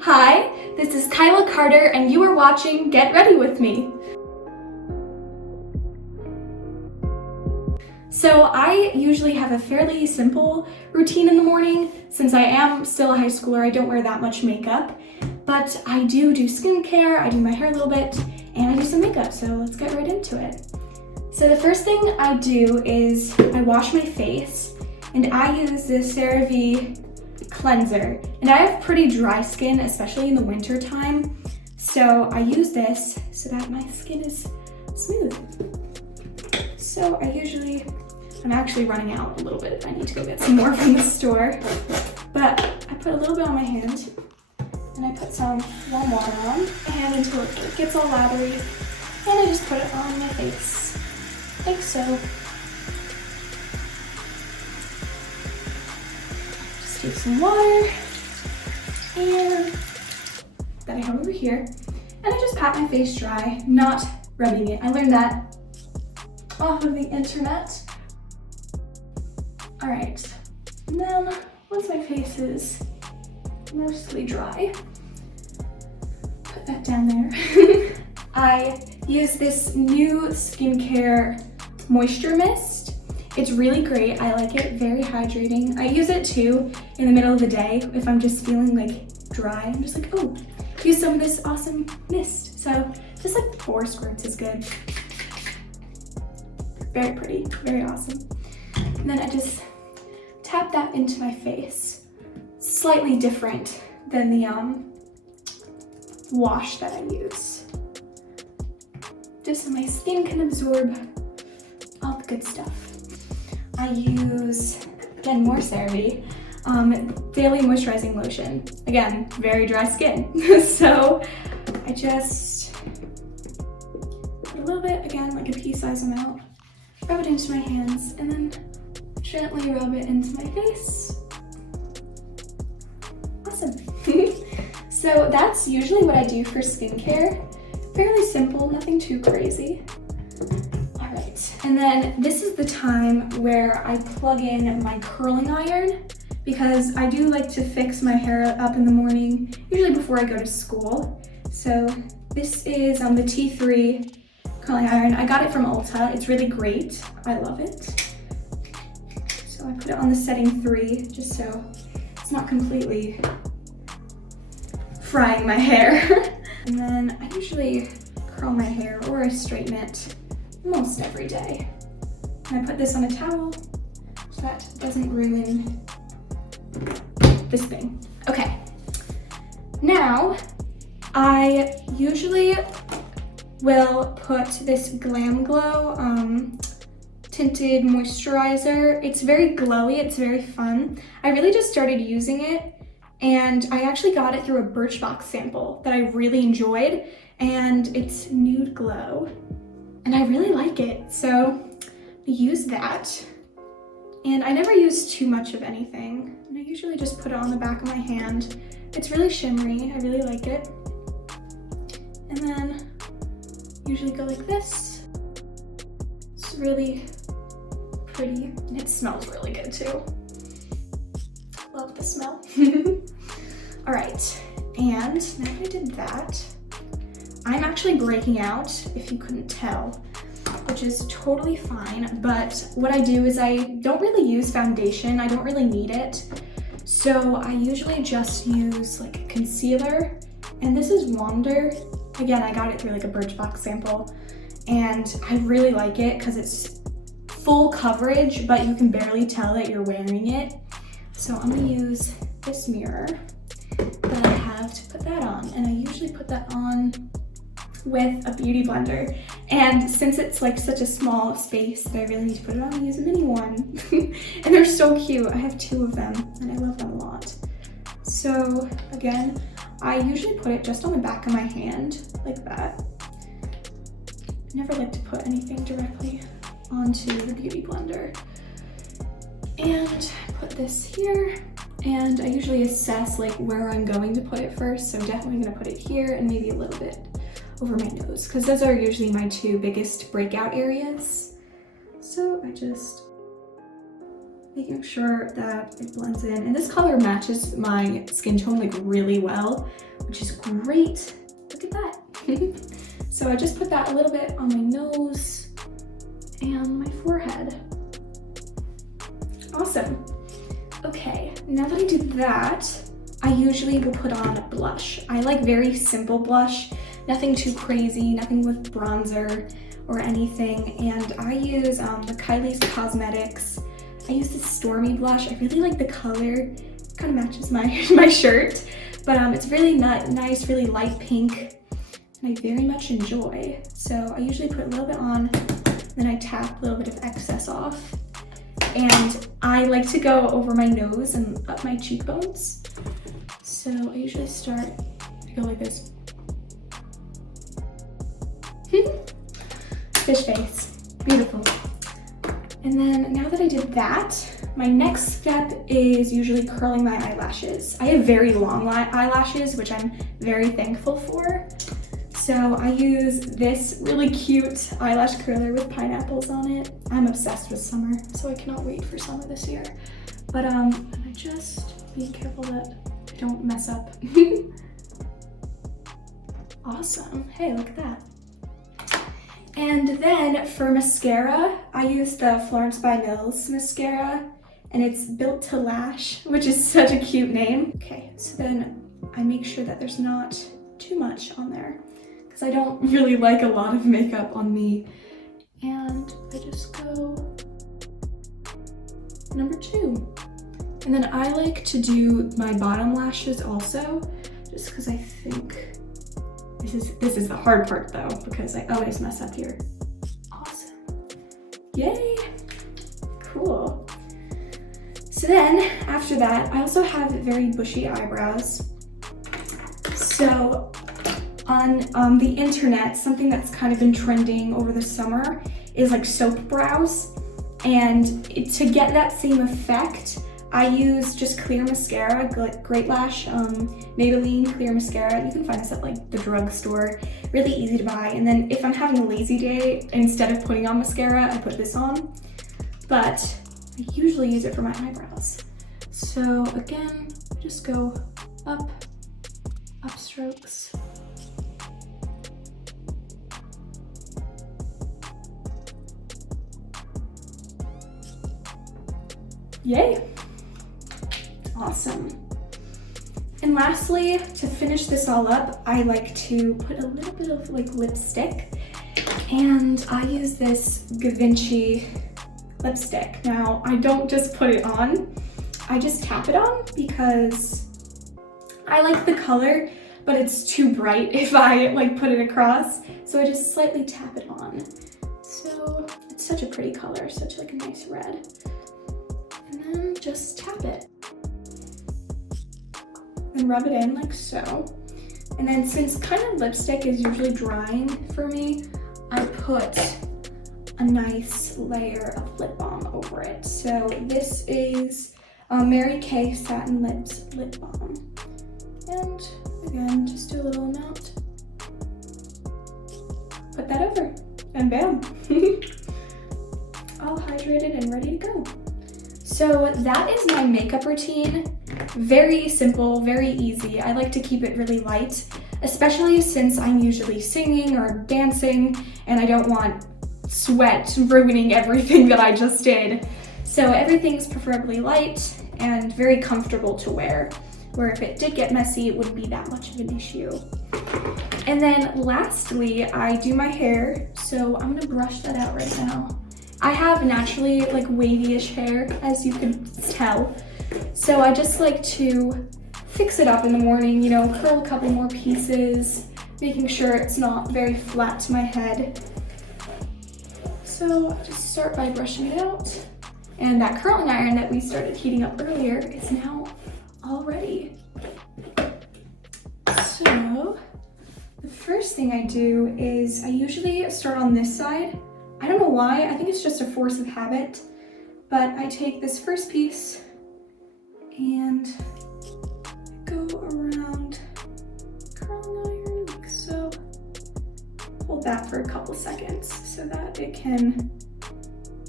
Hi, this is Kyla Catrer and you are watching Get Ready With Me. So I usually have a fairly simple routine in the morning. Since I am still a high schooler, I don't wear that much makeup, but I do skincare, I do my hair a little bit, and I do some makeup, so let's get right into it. So the first thing I do is I wash my face, and I use this CeraVe cleanser. And I have pretty dry skin, especially in the winter time, so I use this so that my skin is smooth. So I'm actually running out a little bit. I need to go get some more from the store, but I put a little bit on my hand, and I put some warm water on my hand until it gets all lathery, and I just put it on my face, like so. Just take some water, and that I have over here, and I just pat my face dry, not rubbing it. I learned that off of the internet. All right, and then once my face is mostly dry, put that down there. I use this new skincare moisture mist. It's really great. I like it, very hydrating. I use it too in the middle of the day if I'm just feeling like dry. I'm just like, oh, use some of this awesome mist. So just like 4 squirts is good. Very pretty, very awesome. And then I just tap that into my face. Slightly different than the wash that I use. Just so my skin can absorb all the good stuff. I use, again, more CeraVe, daily moisturizing lotion. Again, very dry skin. So I just put a little bit, again, like a pea-sized amount, rub it into my hands, and then gently rub it into my face. Awesome. So that's usually what I do for skincare. Fairly simple, nothing too crazy. All right, and then this is the time where I plug in my curling iron, because I do like to fix my hair up in the morning, usually before I go to school. So this is the T3 curling iron. I got it from Ulta. It's really great. I love it. So I put it on the setting 3, just so it's not completely frying my hair. And then I usually curl my hair or I straighten it almost every day. And I put this on a towel so that doesn't ruin this thing. Okay, now I usually will put this Glam Glow Tinted Moisturiser. It's very glowy, it's very fun. I really just started using it, and I actually got it through a Birchbox sample that I really enjoyed, and it's Nude Glow, and I really like it, so I use that. And I never use too much of anything, and I usually just put it on the back of my hand. It's really shimmery, I really like it. And then usually go like this. It's really pretty, and it smells really good too. Love the smell. All right, and now that I did that, I'm actually breaking out, if you couldn't tell, which is totally fine, but what I do is I don't really use foundation. I don't really need it. So I usually just use like a concealer, and this is Wander. Again, I got it through like a Birchbox sample, and I really like it because it's full coverage, but you can barely tell that you're wearing it. So I'm gonna use this mirror that I have to put that on, and I usually put that on with a beauty blender. And since it's like such a small space that I really need to put it on, I use a mini one. And they're so cute. I have 2 of them, and I love them a lot. So again, I usually put it just on the back of my hand, like that. I never like to put anything directly onto the beauty blender. And put this here, and I usually assess like where I'm going to put it first, so definitely gonna put it here and maybe a little bit over my nose, because those are usually my 2 biggest breakout areas. So I just making sure that it blends in, and this color matches my skin tone like really well, which is great. Look at that. So I just put that a little bit on my nose and my forehead. Awesome. Okay, now that I did that, I usually will put on blush. I like very simple blush, nothing too crazy, nothing with bronzer or anything. And I use the Kyla Cosmetics. I use this Stormy blush. I really like the color. It kind of matches my shirt, but it's really nice, really light pink, and I very much enjoy. So I usually put a little bit on, then I tap a little bit of excess off. And I like to go over my nose and up my cheekbones. So I usually start to go like this. Fish face, beautiful. And then now that I did that, my next step is usually curling my eyelashes. I have very long eyelashes, which I'm very thankful for. So I use this really cute eyelash curler with pineapples on it. I'm obsessed with summer, so I cannot wait for summer this year. But I just be careful that I don't mess up. Awesome, hey, look at that. And then for mascara, I use the Florence by Mills mascara, and it's Built to Lash, which is such a cute name. Okay, so then I make sure that there's not too much on there, because I don't really like a lot of makeup on me. And I just go number 2. And then I like to do my bottom lashes also, just because I think this is the hard part though, because I always mess up here. Awesome. Yay. Cool. So then after that, I also have very bushy eyebrows. So on the internet, something that's kind of been trending over the summer is like soap brows. And to get that same effect, I use just clear mascara, like Great Lash, Maybelline clear mascara. You can find this at like the drugstore, really easy to buy. And then if I'm having a lazy day, instead of putting on mascara, I put this on. But I usually use it for my eyebrows. So again, just go up strokes. Yay. Awesome. And lastly, to finish this all up, I like to put a little bit of like lipstick, and I use this Givenchy lipstick. Now, I don't just put it on, I just tap it on because I like the color, but it's too bright if I like put it across. So I just slightly tap it on. So it's such a pretty color, such like a nice red. And then just tap it. And rub it in like so. And then since kind of lipstick is usually drying for me, I put a nice layer of lip balm over it. So this is Mary Kay Satin Lips Lip Balm. And again, just do a little amount. Put that over, and bam. All hydrated and ready to go. So that is my makeup routine. Very simple, very easy. I like to keep it really light, especially since I'm usually singing or dancing and I don't want sweat ruining everything that I just did. So everything's preferably light and very comfortable to wear, where if it did get messy, it wouldn't be that much of an issue. And then lastly, I do my hair. So I'm gonna brush that out right now. I have naturally like wavy-ish hair, as you can tell. So I just like to fix it up in the morning, you know, curl a couple more pieces, making sure it's not very flat to my head. So I just start by brushing it out. And that curling iron that we started heating up earlier is now all ready. So the first thing I do is I usually start on this side. I don't know why, I think it's just a force of habit, but I take this first piece and go around curling iron like so. Hold that for a couple seconds so that it can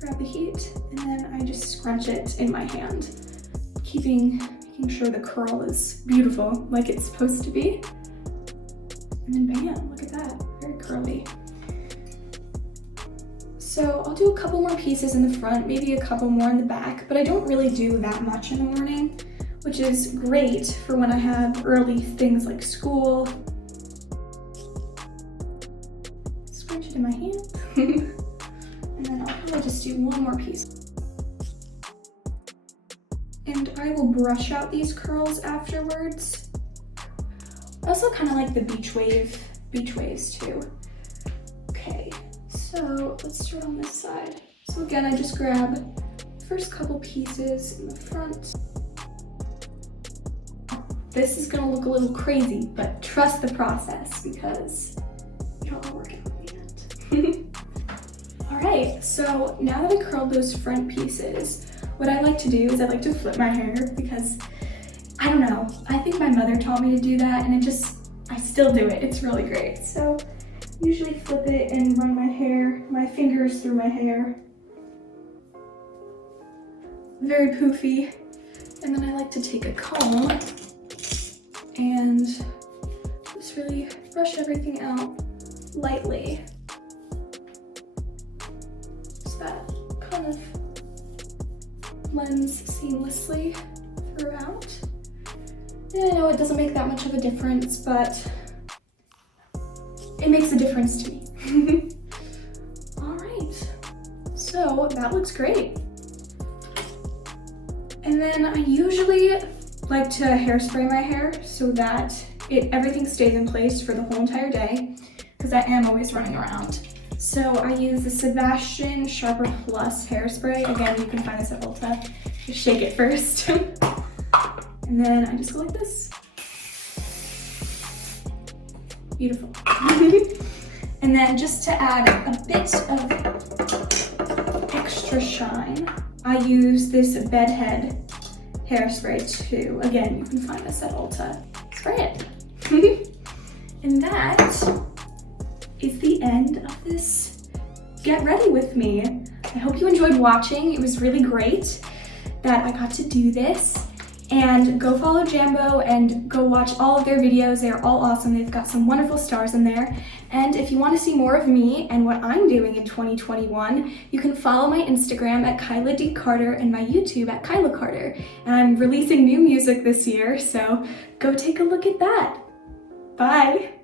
grab the heat, and then I just scrunch it in my hand, making sure the curl is beautiful like it's supposed to be. And then bam, look at that, very curly. So I'll do a couple more pieces in the front, maybe a couple more in the back, but I don't really do that much in the morning, which is great for when I have early things like school. Scrunch it in my hand. And then I'll probably just do one more piece. And I will brush out these curls afterwards. I also kind of like the beach waves too. Okay, so let's start on this side. So again, I just grab the first couple pieces in the front. This is gonna look a little crazy, but trust the process because it'll all work out in the end. All right, so now that I curled those front pieces, what I like to do is I like to flip my hair because, I don't know, I think my mother taught me to do that and I still do it. It's really great. So usually flip it and run my fingers through my hair. Very poofy. And then I like to take a comb and just really brush everything out lightly. So that kind of blends seamlessly throughout. And I know it doesn't make that much of a difference, but it makes a difference to me. All right, so that looks great. And then I usually like to hairspray my hair so that everything stays in place for the whole entire day, because I am always running around. So I use the Sebastian Sharper Plus hairspray. Again, you can find this at Ulta. Just shake it first. And then I just go like this. Beautiful. And then just to add a bit of extra shine, I use this bedhead hairspray too. Again, you can find this at Ulta. Spray it. And that is the end of this Get Ready With Me. I hope you enjoyed watching. It was really great that I got to do this. And go follow Jamo and go watch all of their videos. They're all awesome. They've got some wonderful stars in there. And if you want to see more of me and what I'm doing in 2021, you can follow my Instagram at Kyla D. Carter and my YouTube at Kyla Carter. And I'm releasing new music this year, so go take a look at that. Bye.